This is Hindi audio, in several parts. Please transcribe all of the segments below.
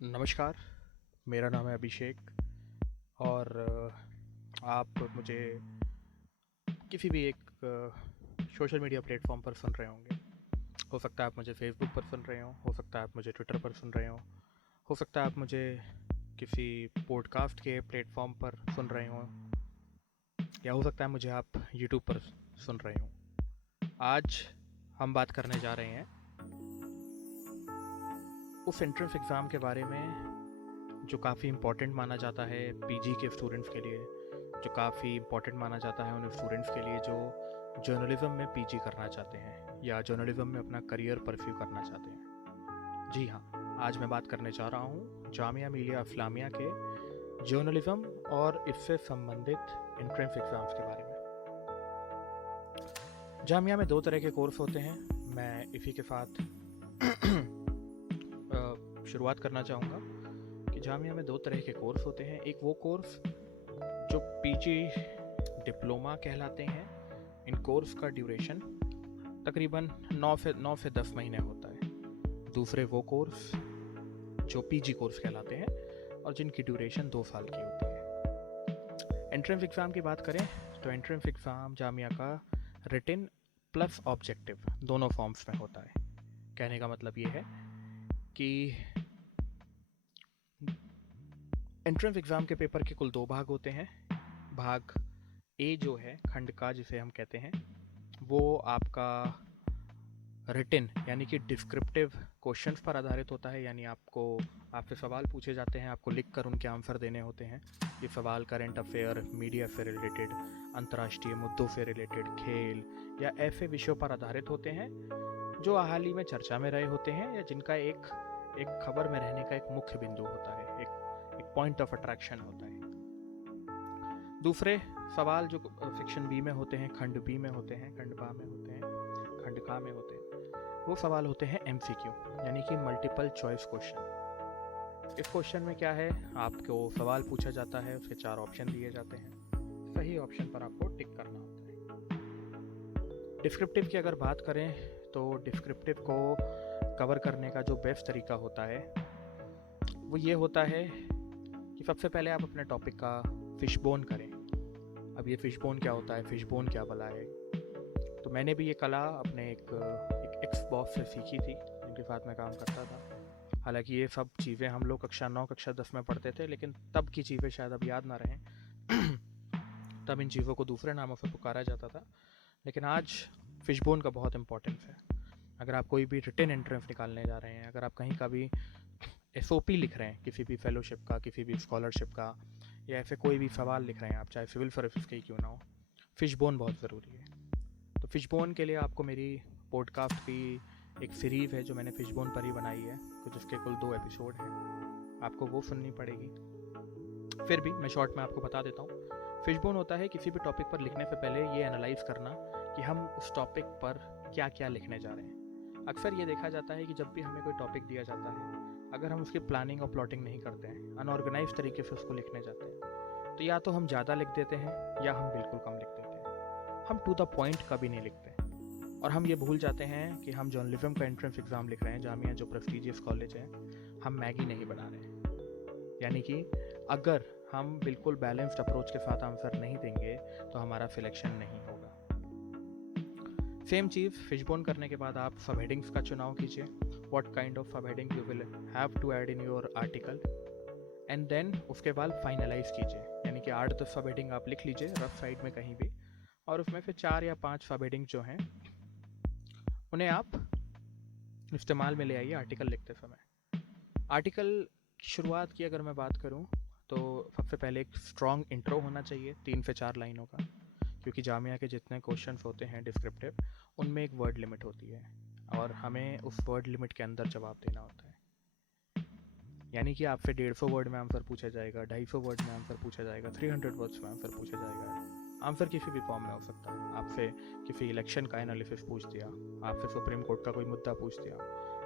नमस्कार, मेरा नाम है अभिषेक और आप मुझे किसी भी एक सोशल मीडिया प्लेटफॉर्म पर सुन रहे होंगे। हो सकता है आप मुझे फेसबुक पर सुन रहे हो सकता है आप मुझे ट्विटर पर सुन रहे हो सकता है आप मुझे किसी पॉडकास्ट के प्लेटफॉर्म पर सुन रहे हो, या हो सकता है मुझे आप यूट्यूब पर सुन रहे हो। आज हम बात करने जा रहे हैं उस एंट्रेंस एग्ज़ाम के बारे में जो काफ़ी इम्पोर्टेंट माना जाता है पीजी के स्टूडेंट्स के लिए, जो काफ़ी इम्पोर्टेंट माना जाता है उन स्टूडेंट्स के लिए जो जर्नलिज्म में पीजी करना चाहते हैं या जर्नलिज्म में अपना करियर परस्यू करना चाहते हैं। जी हाँ, आज मैं बात करने जा रहा हूँ जामिया मिलिया इस्लामिया के जर्नलिज्म और इससे संबंधित एंट्रेंस एग्ज़ाम्स के बारे में। जामिया में दो तरह के कोर्स होते हैं। मैं इसी के साथ शुरुआत करना चाहूँगा कि जामिया में दो तरह के कोर्स होते हैं। एक वो कोर्स जो पीजी डिप्लोमा कहलाते हैं। इन कोर्स का ड्यूरेशन तकरीबन 9 से 10 महीने होता है। दूसरे वो कोर्स जो पीजी कोर्स कहलाते हैं और जिनकी ड्यूरेशन 2 साल की होती है। एंट्रेंस एग्ज़ाम की बात करें तो एंट्रेंस एग्ज़ाम जामिया का रिटन प्लस ऑब्जेक्टिव दोनों फॉर्म्स में होता है। कहने का मतलब ये है कि एंट्रेंस एग्ज़ाम के पेपर के कुल 2 भाग होते हैं। भाग ए जो है खंड का जिसे हम कहते हैं, वो आपका रिटन यानी कि डिस्क्रिप्टिव क्वेश्चंस पर आधारित होता है। यानी आपसे सवाल पूछे जाते हैं, आपको लिख कर उनके आंसर देने होते हैं। ये सवाल करंट अफेयर, मीडिया से रिलेटेड, अंतर्राष्ट्रीय मुद्दों से रिलेटेड, खेल या ऐसे विषयों पर आधारित होते हैं जो हाल ही में चर्चा में रहे होते हैं या जिनका एक खबर में रहने का एक मुख्य बिंदु होता है, एक पॉइंट ऑफ अट्रैक्शन होता है। दूसरे सवाल जो सेक्शन बी में होते हैं, खंड बी में होते हैं, खंड बा में होते हैं, खंड का में होते हैं, वो सवाल होते हैं एमसीक्यू यानी कि मल्टीपल चॉइस क्वेश्चन। इस क्वेश्चन में क्या है, आपको सवाल पूछा जाता है, उसके 4 ऑप्शन दिए जाते हैं, सही ऑप्शन पर आपको टिक करना होता है। डिस्क्रिप्टिव की अगर बात करें तो डिस्क्रिप्टिव को कवर करने का जो बेस्ट तरीका होता है वो ये होता है कि सबसे पहले आप अपने टॉपिक का फिशबोन करें। अब ये फिशबोन क्या होता है, फिशबोन क्या भला है, तो मैंने भी ये कला अपने एक एक्स बॉस से सीखी थी जिनके साथ मैं काम करता था। हालांकि ये सब चीज़ें हम लोग कक्षा 9 कक्षा 10 में पढ़ते थे, लेकिन तब की चीज़ें शायद अब याद ना रहें। तब इन चीज़ों को दूसरे नामों से पुकारा जाता था, लेकिन आज फिशबोन का बहुत इम्पोर्टेंस है। अगर आप कोई भी रिटन एंट्रेंस निकालने जा रहे हैं, अगर आप कहीं का भी एसओपी लिख रहे हैं, किसी भी फेलोशिप का, किसी भी स्कॉलरशिप का, या ऐसे कोई भी सवाल लिख रहे हैं आप, चाहे सिविल सर्विस के ही क्यों ना हो, फिशबोन बहुत ज़रूरी है। तो फिशबोन के लिए आपको मेरी पॉडकास्ट की एक सीरीज़ है जो मैंने फिशबोन पर ही बनाई है, कुछ उसके कुल 2 एपिसोड हैं, आपको वो सुननी पड़ेगी। फिर भी मैं शॉर्ट में आपको बता देता हूँ। फिशबोन होता है किसी भी टॉपिक पर लिखने से पहले ये एनालाइज करना कि हम उस टॉपिक पर क्या क्या लिखने जा रहे हैं। अक्सर ये देखा जाता है कि जब भी हमें कोई टॉपिक दिया जाता है, अगर हम उसकी प्लानिंग और प्लॉटिंग नहीं करते हैं, अनऑर्गेनाइज तरीके से उसको लिखने जाते हैं, तो या तो हम ज़्यादा लिख देते हैं या हम बिल्कुल कम लिख देते हैं। हम टू द पॉइंट कभी नहीं लिखते, और हम ये भूल जाते हैं कि हम जर्नलिज्म का एंट्रेंस एग्ज़ाम लिख रहे हैं। जामिया जो प्रेस्टीजियस कॉलेज है, हम मैगी नहीं बना रहे हैं। यानी कि अगर हम बिल्कुल बैलेंस्ड अप्रोच के साथ आंसर नहीं देंगे तो हमारा सिलेक्शन नहीं होगा। सेम चीज़ फिशबोन करने के बाद आप सब हेडिंग्स का चुनाव कीजिए। What kind of sub heading you will have to add in your article, and then उसके बाद फाइनलाइज कीजिए। यानी कि 8-10 सब हेडिंग आप लिख लीजिए रफ साइड में कहीं भी, और उसमें फिर 4 या 5 सब हेडिंग जो हैं उन्हें आप इस्तेमाल में ले आइए आर्टिकल लिखते समय। आर्टिकल की शुरुआत की अगर मैं बात करूं तो सबसे पहले एक स्ट्रॉन्ग इंट्रो होना चाहिए 3 से 4 लाइनों का, क्योंकि जामिया के जितने क्वेश्चंस होते हैं डिस्क्रिप्टिव, उनमें एक वर्ड लिमिट होती है और हमें उस वर्ड लिमिट के अंदर जवाब देना होता है। यानी कि आपसे 150 वर्ड में आंसर पूछा जाएगा, 250 वर्ड में आंसर पूछा जाएगा, 300 वर्ड्स में आंसर पूछा जाएगा। आंसर किसी भी फॉर्म में हो सकता है। आपसे किसी इलेक्शन का एनालिसिस पूछ दिया, आपसे सुप्रीम कोर्ट का कोई मुद्दा पूछ दिया,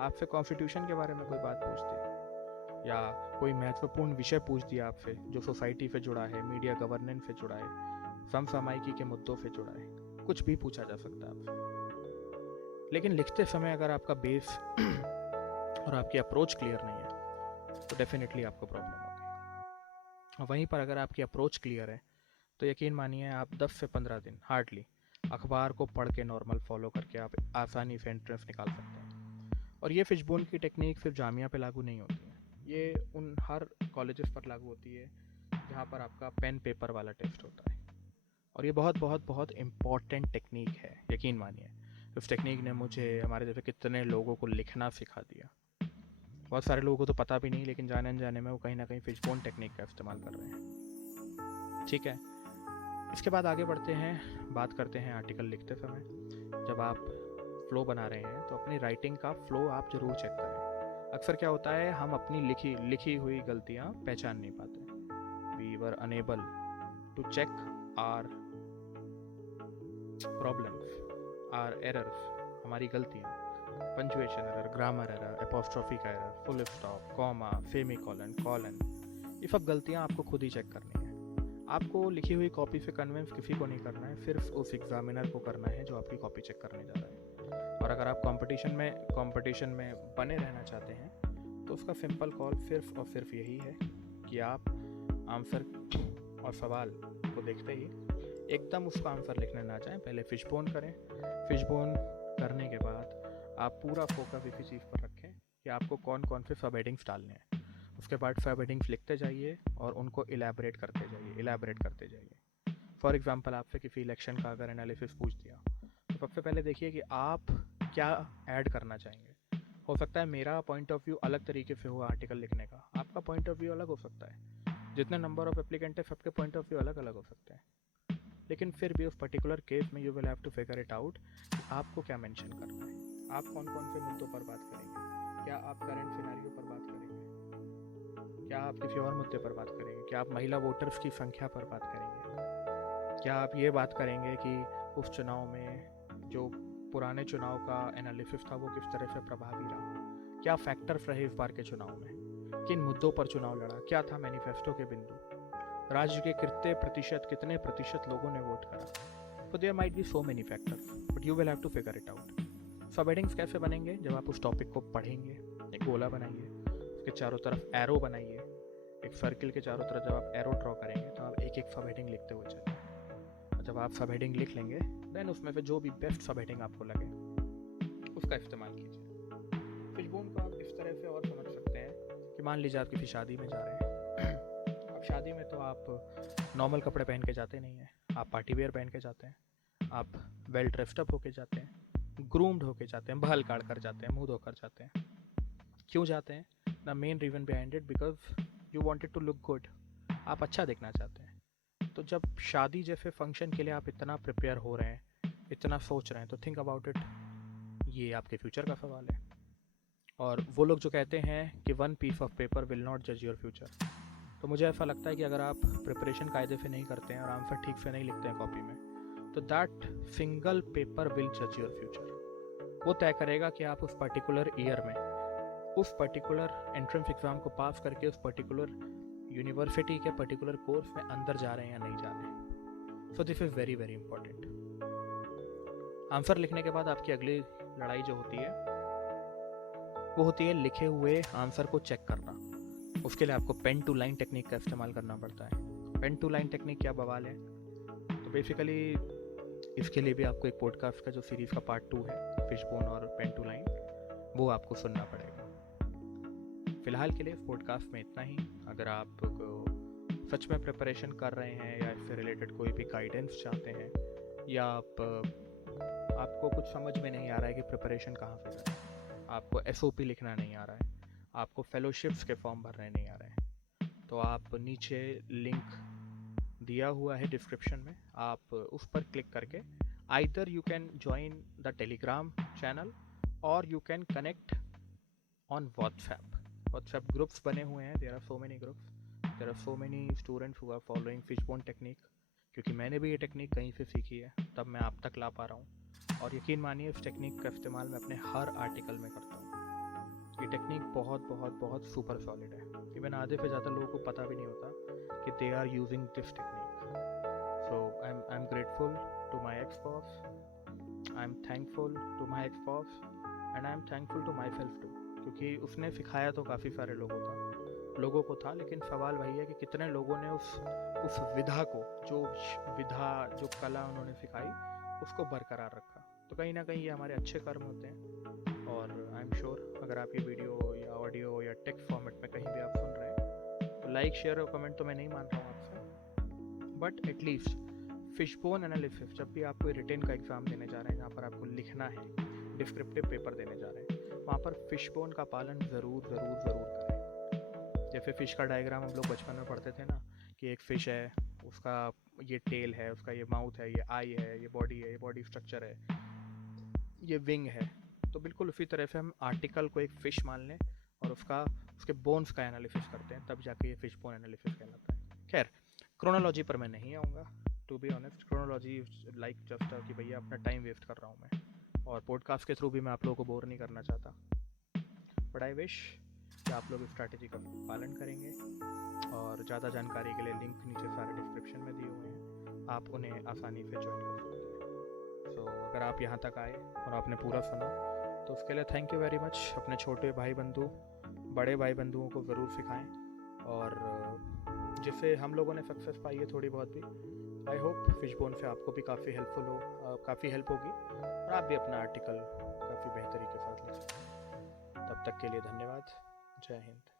आपसे कॉन्स्टिट्यूशन के बारे में कोई बात पूछ दी, या कोई महत्वपूर्ण विषय पूछ दिया आपसे जो सोसाइटी से जुड़ा है, मीडिया गवर्नेंस से जुड़ा है, समसामयिकी के मुद्दों से जुड़ा है, कुछ भी पूछा जा सकता है आपसे। लेकिन लिखते समय अगर आपका बेस और आपकी अप्रोच क्लियर नहीं है तो डेफिनेटली आपको प्रॉब्लम होगी। और वहीं पर अगर आपकी अप्रोच क्लियर है तो यकीन मानिए आप 10 से 15 दिन हार्डली अखबार को पढ़ के नॉर्मल फॉलो करके आप आसानी से एंट्रेंस निकाल सकते हैं। और ये फिशबोन की टेक्निक सिर्फ जामिया पे लागू नहीं होती है, ये उन हर कॉलेजेस पर लागू होती है जहाँ पर आपका पेन पेपर वाला टेस्ट होता है। और ये बहुत बहुत बहुत इम्पॉर्टेंट टेक्निक है, यकीन मानिए। इस टेक्निक ने मुझे हमारे जैसे कितने लोगों को लिखना सिखा दिया। बहुत सारे लोगों को तो पता भी नहीं, लेकिन जाने अनजाने में वो कहीं ना कहीं फिशबोन टेक्निक का इस्तेमाल कर रहे हैं। ठीक है, इसके बाद आगे बढ़ते हैं, बात करते हैं आर्टिकल लिखते समय। जब आप फ्लो बना रहे हैं तो अपनी राइटिंग का फ्लो आप जरूर चेक करें। अक्सर क्या होता है, हम अपनी लिखी हुई गलतियाँ पहचान नहीं पाते। We were unable to check our problems, our errors, हमारी गलतियाँ, punctuation error, grammar error, apostrophe का error, full stop, comma, semicolon, colon, ये सब गलतियाँ आपको खुद ही चेक करनी है। आपको लिखी हुई कॉपी से कन्विंस किसी को नहीं करना है, सिर्फ उस एग्जामिनर को करना है जो आपकी कॉपी चेक करने जा रहा है। और अगर आप कंपटीशन में बने रहना चाहते हैं तो उसका सिंपल कॉल सिर्फ और सिर्फ यही है कि आप आंसर और सवाल को देखते ही एकदम उसका आंसर लिखने ना जाएं, पहले फिशबोन करें। फिशबोन करने के बाद आप पूरा फोकस इसी चीज़ पर रखें कि आपको कौन कौन से सब हेडिंग्स डालने हैं। उसके बाद सब हेडिंग्स लिखते जाइए और उनको इलेबरेट करते जाइए। फॉर एग्जांपल आपसे किसी इलेक्शन का अगर एनालिसिस पूछ दिया तो सबसे पहले देखिए कि आप क्या ऐड करना चाहेंगे। हो सकता है मेरा पॉइंट ऑफ व्यू अलग तरीके से हो आर्टिकल लिखने का, आपका पॉइंट ऑफ व्यू अलग हो सकता है। जितने नंबर ऑफ एप्लीकेंट है सबके पॉइंट ऑफ व्यू अलग अलग हो सकते हैं, लेकिन फिर भी उस पर्टिकुलर केस में you will have to figure it out आपको क्या मेंशन करना है, आप कौन कौन से मुद्दों पर बात करेंगे। क्या आप करंट सिनेरियो पर बात करेंगे, क्या आप किसी और मुद्दे पर बात करेंगे, क्या आप महिला वोटर्स की संख्या पर बात करेंगे, क्या आप ये बात करेंगे कि उस चुनाव में जो पुराने चुनाव का एनालिसिस था वो किस तरह से प्रभावी रहा, क्या फैक्टर्स रहे इस बार के चुनाव में, किन मुद्दों पर चुनाव लड़ा, क्या था मैनिफेस्टो के बिंदु, राज्य के कितने प्रतिशत लोगों ने वोट करा। तो there might be so many factors but you will have to figure it out. Sub headings कैसे बनेंगे, जब आप उस टॉपिक को पढ़ेंगे एक गोला बनाइए, उसके चारों तरफ एरो बनाइए, एक सर्किल के चारों तरफ जब आप एरो ड्रॉ करेंगे तो आप एक एक सब हेडिंग लिखते हुए चलेंगे। और जब आप सब हेडिंग लिख लेंगे देन उसमें से जो भी बेस्ट सब हेडिंग आपको लगे उसका इस्तेमाल कीजिए। फिशबोन को आप इस तरह से और समझ सकते हैं कि मान लीजिए आप किसी शादी में जा रहे हैं। अब शादी में तो आप नॉर्मल कपड़े पहन के जाते नहीं हैं, आप पार्टी वेयर पहन के जाते हैं, आप वेल ड्रेस्ड अप होके जाते हैं, ग्रूम्ड होके जाते हैं, बाल काट कर जाते हैं, मुंह धोकर जाते हैं। क्यों जाते हैं? The main reason behind it because you wanted to look good, आप अच्छा दिखना चाहते हैं। तो जब शादी जैसे फंक्शन के लिए आप इतना प्रिपेयर हो रहे हैं, इतना सोच रहे हैं, तो थिंक अबाउट इट, ये आपके फ्यूचर का सवाल है। और वो लोग जो कहते हैं कि one piece of paper will not जज योर फ्यूचर, तो मुझे ऐसा लगता है कि अगर आप प्रिपरेशन कायदे से नहीं करते हैं और आंसर ठीक से नहीं लिखते हैं कॉपी में, तो दैट सिंगल पेपर विल जज योर फ्यूचर। वो तय करेगा कि आप उस पर्टिकुलर ईयर में उस पर्टिकुलर एंट्रेंस एग्ज़ाम को पास करके उस पर्टिकुलर यूनिवर्सिटी के पर्टिकुलर कोर्स में अंदर जा रहे हैं या नहीं जा रहे हैं। So this is very very important. Answer लिखने के बाद आपकी अगली लड़ाई जो होती है वो होती है लिखे हुए आंसर को चेक करना। उसके लिए आपको पेन टू लाइन टेक्निक का इस्तेमाल करना पड़ता है। पेन टू लाइन टेक्निक क्या बवाल है? तो बेसिकली इसके लिए भी आपको एक पॉडकास्ट का जो सीरीज़ का पार्ट 2 है फिशबोन और पेन टू लाइन, वो आपको सुनना पड़ेगा। फ़िलहाल के लिए पॉडकास्ट में इतना ही। अगर आप सच में प्रिपरेशन कर रहे हैं या इससे रिलेटेड कोई भी गाइडेंस चाहते हैं, या आपको कुछ समझ में नहीं आ रहा है कि प्रिपरेशन कहाँ से करें, आपको SOP लिखना नहीं आ रहा है, आपको फेलोशिप्स के फॉर्म भरने नहीं आ रहे हैं, तो आप नीचे लिंक दिया हुआ है डिस्क्रिप्शन में, आप उस पर क्लिक करके either you can join the Telegram channel और you can connect on WhatsApp groups बने हुए हैं। There are so many groups, there are so many students who are following fishbone technique, क्योंकि मैंने भी ये टेक्निक कहीं से सीखी है, तब मैं आप तक ला पा रहा हूँ। और यकीन मानिए इस टेक्निक का इस्तेमाल मैं अपने हर आर्टिकल में करता हूँ। ये टेक्निक बहुत बहुत बहुत सुपर सॉलिड है, इवन आधे से ज़्यादा लोगों को पता भी नहीं होता कि they are using this technique. So I am grateful to my ex-boss, I am thankful to my ex-boss, and I am thankful to myself too, क्योंकि उसने सिखाया तो काफ़ी सारे लोगों को था, लेकिन सवाल वही है कि कितने लोगों ने उस विधा को, जो कला उन्होंने सिखाई, उसको बरकरार रखा। तो कहीं ना कहीं ये हमारे अच्छे कर्म होते हैं। और आई एम श्योर अगर आप ये वीडियो या ऑडियो या टेक्स्ट फॉर्मेट में कहीं भी आप सुन रहे हैं तो लाइक, शेयर और कमेंट तो मैं नहीं मान रहा हूँ आपसे, बट एटलीस्ट फिशबोन एनालिसिस, जब भी आप कोई रिटेन का एग्ज़ाम देने जा रहे हैं, जहाँ पर आपको लिखना है, डिस्क्रिप्टिव पेपर देने जा रहे हैं, वहाँ पर फिशबोन का पालन ज़रूर करें। जैसे फ़िश का डायग्राम हम लोग बचपन में पढ़ते थे ना, कि एक फ़िश है, उसका ये टेल है, उसका ये माउथ है, ये आई है, ये बॉडी स्ट्रक्चर है, ये विंग है। तो बिल्कुल उसी तरह से हम आर्टिकल को एक फ़िश मान लें और उसके बोन्स का एनालिसिस करते हैं, तब जाके ये फिश बोन एनालिसिस कहलाता है। खैर, क्रोनोलॉजी पर मैं नहीं आऊँगा, to be honest. Chronology like just कि भैया अपना टाइम वेस्ट कर रहा हूँ मैं, और पॉडकास्ट के थ्रू भी मैं आप लोगों को बोर नहीं करना चाहता। बट आई विश कि आप लोग स्ट्रैटेजी का पालन करेंगे, और ज़्यादा जानकारी के लिए लिंक नीचे सारे डिस्क्रिप्शन में दिए हुए हैं, आप उन्हें आसानी से ज्वाइन कर सकते हैं। सो अगर आप यहाँ तक आए और आपने पूरा सुना तो उसके लिए थैंक यू वेरी मच। अपने छोटे भाई बंधु, बड़े भाई बंधुओं को ज़रूर सिखाएं, और जिससे हम लोगों ने सक्सेस पाई है थोड़ी बहुत भी, आई होप फिशबोन से आपको भी काफ़ी हेल्पफुल हो, काफ़ी हेल्प होगी, और आप भी अपना आर्टिकल काफ़ी बेहतरी के साथ लिख सकते हैं। तब तक के लिए धन्यवाद। जय हिंद।